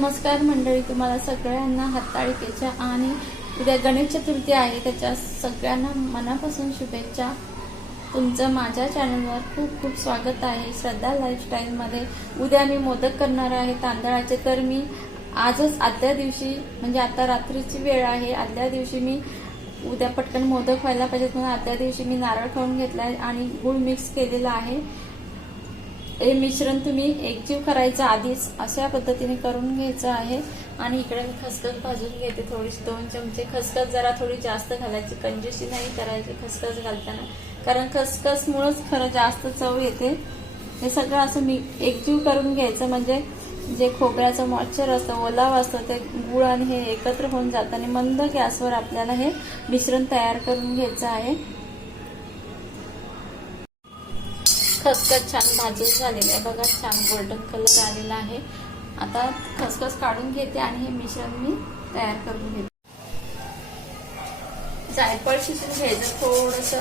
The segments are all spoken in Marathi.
नमस्कार मंडळी तुम्हाला सगळ्यांना हाताळीकेच्या आणि उद्या गणेश चतुर्थी आहे. त्याच्या सगळ्यांना मनापासून शुभेच्छा. तुमचं माझ्या चॅनलवर खूप खूप स्वागत आहे. श्रद्धा लाईफस्टाईलमध्ये उद्या मी मोदक करणार आहे तांदळाचे. तर मी आजच आदल्या दिवशी म्हणजे आता रात्रीची वेळ आहे. आदल्या दिवशी मी उद्या पटकन मोदक व्हायला पाहिजेत म्हणून आदल्या दिवशी मी नारळ खाऊन घेतला आहे आणि गुळ मिक्स केलेला आहे. हे मिश्रण तुम्ही एकजीव करायचं आधीच अशा पद्धतीने करून घ्यायचं आहे. आणि इकडे मी खसखस भाजून घेते थोडीशी. दोन चमचे खसखस जरा थोडी जास्त घालायची. कंजूसी नाही करायची खसखस घालताना. कारण खसखसमुळंच खरं जास्त चव येते. हे सगळं असं मी एकजीव करून घ्यायचं. म्हणजे जे खोबऱ्याचं मॉइश्चर असतं ओलाव असतं ते गुळ आणि हे एकत्र होऊन जातं आणि मंद गॅसवर आपल्याला हे मिश्रण तयार करून घ्यायचं आहे. खसखस छान भाजून झालेली आहे. बघा छान गोल्डन कलर आलेला आहे. आता खसखस काढून घेते आणि हे मिश्रण मी तयार करून घेते. जायफळ शिजून घ्यायचं थोडस.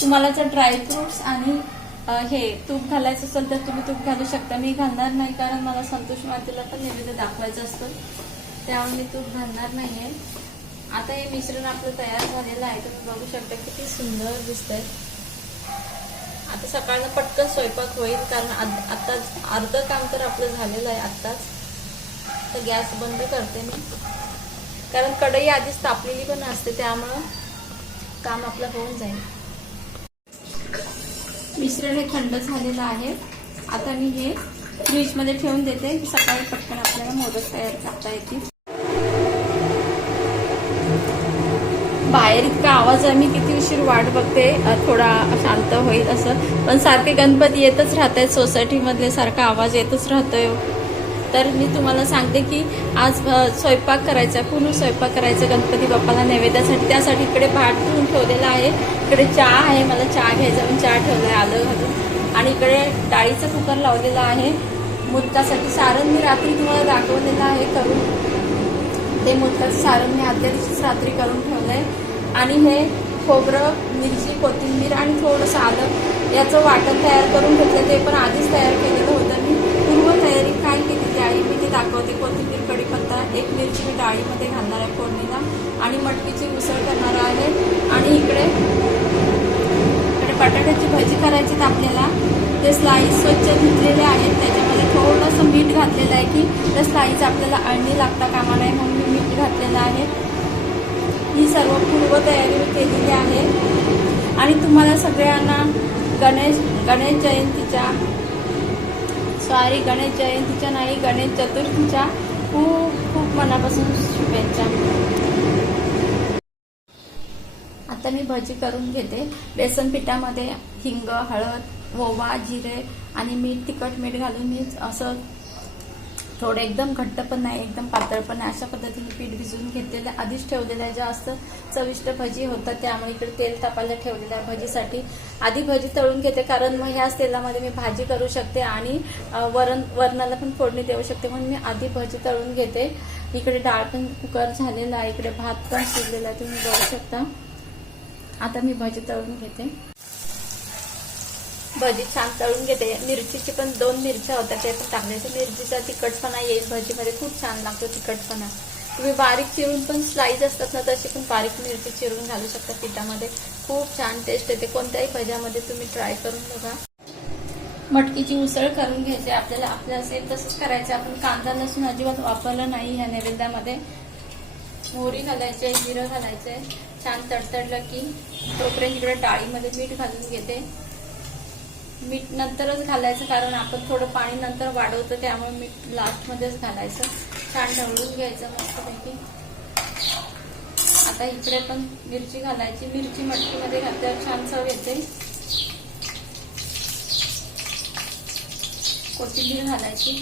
तुम्हाला जर ड्रायफ्रुट्स आणि हे तूप घालायचं असेल तर तुम्ही तूप घालू शकता. मी घालणार नाही कारण मला संतोष मातेला पण नैवेद्य दाखवायचं असतं. त्यामुळे मी तूप घालणार नाहीये. आता हे मिश्रण आपलं तयार झालेलं आहे तुम्ही बघू शकता किती सुंदर दिसतंय. आता सकाळनं पटकन स्वयंपाक होईल कारण आत्ताच अर्धं काम तर आपलं झालेलं आहे आत्ताच. तर गॅस बंद करते मी. कारण कढई आधीच तापलेली पण असते त्यामुळं काम आपलं होऊन जाईल. मिश्रण हे थंड झालेलं आहे. आता मी हे फ्रीजमध्ये ठेवून देते. सकाळी पटकन आपल्याला मोदक तयार करता येतील. बाहेर इतका आवाज आहे मी किती उशीर वाट बघते थोडा शांत होईल असं. पण सारखे गणपती येतच राहत आहेत सोसायटीमधले सारखा आवाज येतच राहतोय. तर मी तुम्हाला सांगते की आज स्वयंपाक करायचा पूर्ण स्वयंपाक करायचा गणपती बाप्पाला नैवेद्यासाठी. त्यासाठी इकडे भात धुवून ठेवलेला आहे. इकडे चहा आहे मला चहा घ्यायचा म्हणून चहा ठेवला आहे आलं घालून. आणि इकडे डाळीचं कुकर लावलेला आहे. मुदकासाठी सारण मी रात्री तुम्हाला दाखवलेलं आहे करून. ते मोदकाचं सारण मी आदल्या दिवशीच रात्री करून ठेवलंय. आणि हे खोबरं मिरची कोथिंबीर आणि थोडंसं आलं याचं वाटण तयार करून घेतलं. ते पण आधीच तयार केलेलं होतं. मी पूर्व तयारी काय केली आई? मी ते दाखवते. कोथिंबीर कढीपत्ता एक मिरची मी डाळीमध्ये घालणार आहे फोडणीला. आणि मटकीची उसळ करणार आहे. आणि इकडे इकडे बटाट्याची भजी करायची आपल्याला. ते स्लाईस स्वच्छ धुतलेले आहेत. त्याच्यामध्ये थोडंसं मीठ घातलेलं आहे की त्या स्लाईस आपल्याला अळणी लागता कामा नये म्हणून मी मीठ घातलेलं आहे. ही सर्व पूर्व तयारी केलेली आहे. आणि तुम्हाला सगळ्यांना गणेश गणेश जयंतीच्या सॉरी गणेश जयंतीच्या नाही गणेश चतुर्थीच्या खूप खूप मनापासून शुभेच्छा. आता मी भजी करून घेते. बेसन पिठामध्ये हिंग हळद ओवा जिरे आणि मीठ तिखट मीठ घालून मी असं थोडं एकदम घट्ट पण नाही एकदम पातळ पण नाही. अशा पद्धतीने पीठ भिजवून घेतलेलं आहे. आधीच ठेवलेलं आहे. जास्त चविष्ट भजी होतात त्यामुळे इकडे तेल तापायला ठेवलेलं आहे भजीसाठी. आधी भजी तळून घेते कारण मग ह्याच तेलामध्ये मी भाजी करू शकते आणि वरण वरणाला पण फोडणी देऊ शकते. म्हणून मी आधी भजी तळून घेते. इकडे डाळ पण कुकर झालेला आहे. इकडे भात पण शिजलेला आहे. तुम्ही बघू शकता. आता मी भजी तळून घेते. भजी छान तळून घेते. मिरचीची पण दोन मिरच्या होत्या ते पण टाकण्याच्या. मिरचीचा तिखटपणा येईल. भजीमध्ये खूप छान लागतो तिखटपणा. तुम्ही बारीक चिरून पण स्लाईज असतात ना तशी पण बारीक मिरची चिरून घालू शकता पिठामध्ये. खूप छान टेस्ट येते. कोणत्याही भज्यामध्ये तुम्ही ट्राय करून बघा. मटकीची उसळ करून घ्यायची. आपल्याला आपल्या असेल तसंच करायचं. आपण कांदा लसूण अजिबात वापरलं नाही ह्या नैवेद्यामध्ये. मोहरी घालायचे जिरं घालायचे. छान तडतडलं की तोपर्यंत इकडे डाळीमध्ये मीठ घालून घेते. मीठ नंतरच घालायचं कारण आपण थोडं पाणी नंतर वाढवतो त्यामुळे मीठ लास्टमध्येच घालायचं. छान ढवळून घ्यायचं मस्तपैकी. आता इकडे पण मिरची घालायची. मिरची मटकीमध्ये घातल्यावर छान चव येते. कोथिंबीर घालायची.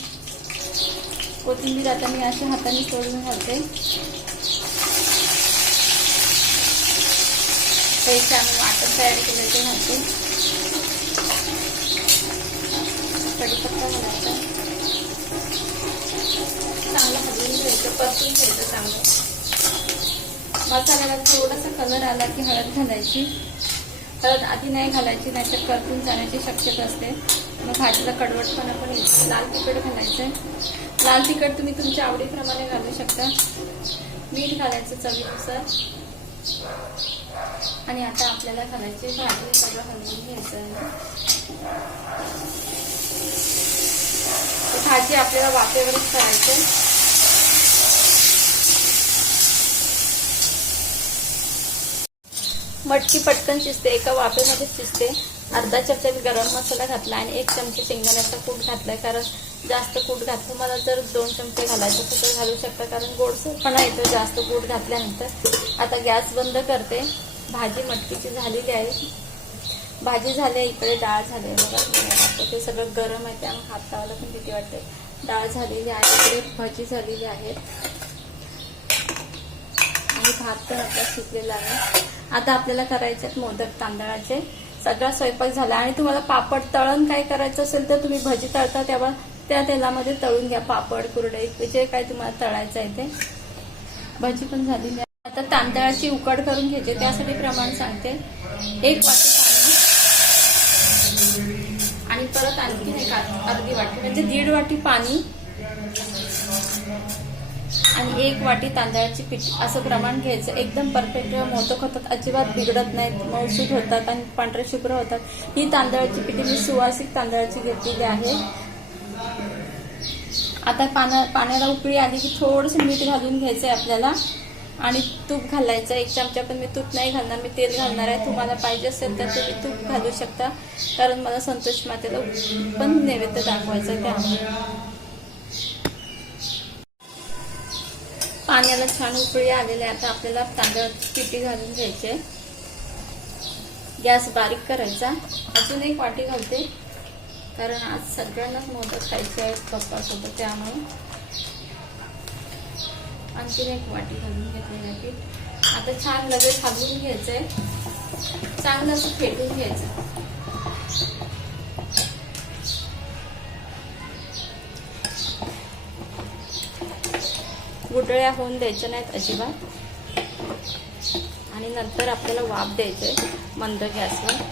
कोथिंबीर आता मी अशा हाताने तोडून घालते. पैसे छान वाटण तयार केलं ते घालते. कढीपत्ता घालायचा चांगलं हलवून घ्यायचं परतून घ्यायचं चांगलं मसाल्याला थोडासा कलर आला की हळद घालायची. हळद आधी नाही घालायची नाहीतर परतून जाण्याची शक्यता असते. मग भाजीला कडवटपणा पण येतो. लाल तिखट घालायचं आहे लाल तिखट तुम्ही तुमच्या आवडीप्रमाणे घालू शकता. मीठ घालायचं चवीनुसार. आणि आता आपल्याला घालायची भाजी सगळं हलवून घ्यायचं आहे. भाजी आपल्याला वाफेवरच करायचं मटकी पटकन शिजते एका वाफेमध्ये शिजते अर्धा चमचा गरम मसाला घातला आणि एक चमचे शेंगदाण्याचा कूट घातलाय कारण जास्त कूट घातलं. मला जर दोन चमचे घालायचं तसं तर घालू शकता कारण गोडसरपणा येतो जास्त कूट घातल्यानंतर. आता गॅस बंद करते. भाजी मटकीची झालेली आहे भाजी झाली आहे इकडे डाळ झाली. आहे बघा ते सगळं गरम आहे त्यामुळे हात लावायला पण भीती वाटते. डाळ झालेली आहे इकडे भाजी झालेली आहे. आणि भात पण आपला शिकलेला आहे. आता आपल्याला करायचे आहेत मोदक तांदळाचे. सगळा स्वयंपाक झाला. आणि तुम्हाला पापड तळण काय करायचं असेल तर तुम्ही भजी तळता तेव्हा त्या तेलामध्ये तळून घ्या पापड कुरडई जे काय तुम्हाला तळायचं आहे ते. भजी पण झालेली आहे. आता तांदळाची उकड करून घ्यायचे त्यासाठी प्रमाण सांगते. एक वाटी पाणी. आणि परत आणखी एक अर्धी वाटी म्हणजे दीड वाटी पाणी. आणि एक वाटी तांदळाची पीठ असं प्रमाण घ्यायचं. एकदम परफेक्ट मोदक होतात अजिबात बिघडत नाहीत मौसूद होतात आणि पांढरे शुभ्र होतात. ही तांदळाची पिठी मी सुवासिक तांदळाची घेतलेली आहे. आता पाण्या पाण्याला उकळी आली की थोडंसं मीठ घालून घ्यायचंय आपल्याला. आणि तूप घालायचं. एक चमचा पण मी तूप नाही घालणार मी तेल घालणार आहे. तुम्हाला पाहिजे असेल तर तुम्ही तूप घालू शकता. कारण मला संतोष मातेला पण नैवेद्य दाखवायचं आहे त्यामुळे. पाण्याला छान उकळी आलेली आहे. आता आपल्याला तांदळाची पिठी घालून घ्यायची आहे. गॅस बारीक करायचा. अजून एक वाटी घालते. कारण आज सगळ्यांनाच मोदक खायचे आहेत पप्पासोबत त्यामुळे. आणखीन एक वाटी घालून घेतली आहे आता छान लगेच हलवून घ्यायचंय. चांगलं असं फेटून घ्यायचं. गुडळ्या होऊन द्यायच्या नाहीत अजिबात. आणि नंतर आपल्याला वाफ द्यायचंय मंद गॅसवर.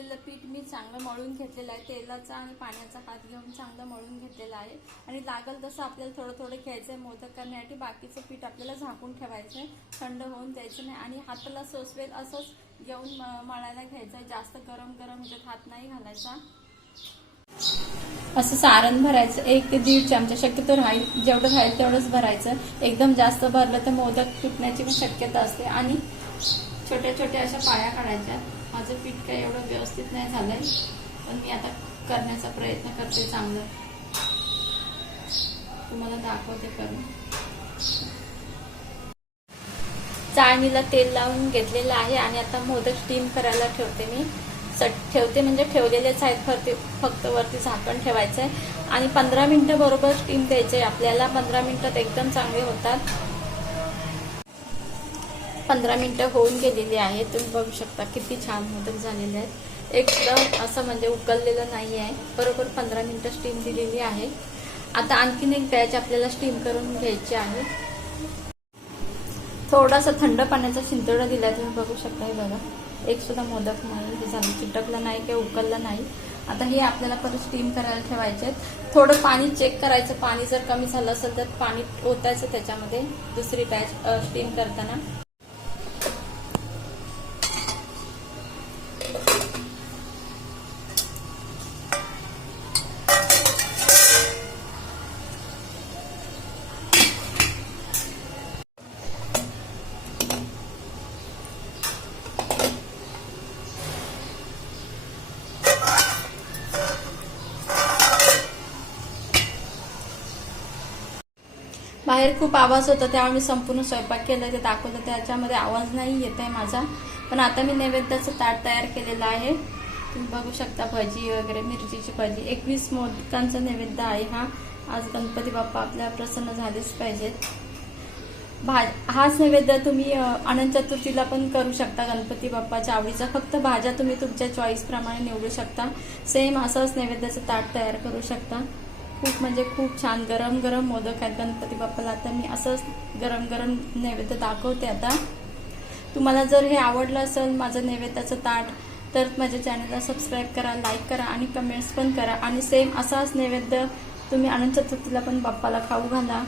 वाफ पीठ मी चांगलं मळून घेतलेलं आहे. तेलाचा आणि पाण्याचा हात घेऊन चांगलं मळून घेतलेलं आहे. आणि लागल तसं आपल्याला थोडं थोडं घ्यायचं आहे मोदक करण्यासाठी बाकीचं पीठ आपल्याला झाकून ठेवायचं आहे थंड होऊन द्यायचं नाही. आणि हाताला सोसवेल असंच घेऊन मळायला घ्यायचं आहे जास्त गरम गरम ह्याच्यात हात नाही घालायचा. असं सारण भरायचं. एक ते दीड चमचा. शक्यतो राहील जेवढं राहील तेवढंच भरायचं. एकदम जास्त भरलं तर मोदक तुटण्याची पण शक्यता असते. आणि छोट्या छोट्या अशा पाया काढायच्या. माझं पीठ काही एवढं व्यवस्थित नाही झालंय पण मी आता करण्याचा प्रयत्न करते चांगलं. तुम्हाला दाखवते करून. चाळणीला तेल लावून घेतलेलं आहे आणि आता मोदक स्टीम करायला ठेवते मी. सट ठेवते म्हणजे ठेवलेलेच आहेत फक्त फक्त वरती झाकण ठेवायचं आहे आणि पंधरा मिनिटं बरोबर स्टीम द्यायचे आपल्याला. पंधरा मिनिटात एकदम चांगले होतात. पंधरा मिनटं होऊन गेलेली आहे तुम्ही बघू शकता किती छान मोदक झालेले आहेत. एकदम असं म्हणजे उकललेलं नाही आहे. बरोबर पंधरा मिनटं स्टीम दिलेली आहे. आता आणखीन एक बॅच आपल्याला स्टीम करून घ्यायची आहे. थोडासा थंड पाण्याचा शिंतोडा आहे. तुम्ही बघू शकता हे बघा. एक सुद्धा मोदक नाही. हे झालं चिटकलं नाही किंवा उकललं नाही. आता हे आपल्याला परत स्टीम करायला ठेवायचे आहेत. थोडं पाणी चेक करायचं. पाणी जर कमी झालं असेल तर पाणी ओतायचं त्याच्यामध्ये. दुसरी बॅच स्टीम करताना. बाहेर खूप आवाज होता त्यावेळी मी संपूर्ण स्वयंपाक केला ते दाखवलं त्याच्यामध्ये आवाज नाही येत आहे माझा. पण आता मी नैवेद्याचं ताट तयार केलेलं आहे. तुम्ही बघू शकता भजी वगैरे मिरचीची भजी. एकवीस मोदकांचा नैवेद्य आहे हा. आज गणपती बाप्पा आपल्या प्रसन्न झालेच पाहिजेत भाज हाच नैवेद्य तुम्ही अनंत चतुर्थीला पण करू शकता गणपती बाप्पाच्या आवडीचा. फक्त भाज्या तुम्ही तुमच्या चॉईसप्रमाणे निवडू शकता. सेम असंच नैवेद्याचं ताट तयार करू शकता. खूप म्हणजे खूप छान गरम गरम मोदक आहेत. गणपती बाप्पाला आता मी असंच गरम गरम नैवेद्य दाखवते आता. तुम्हाला जर हे आवडलं असेल माझं नैवेद्याचं ताट तर माझ्या चॅनलला सबस्क्राईब करा लाईक करा आणि कमेंट्स पण करा. आणि सेम असाच नैवेद्य तुम्ही अनंत चतुर्थीला पण बाप्पाला खाऊ घाला.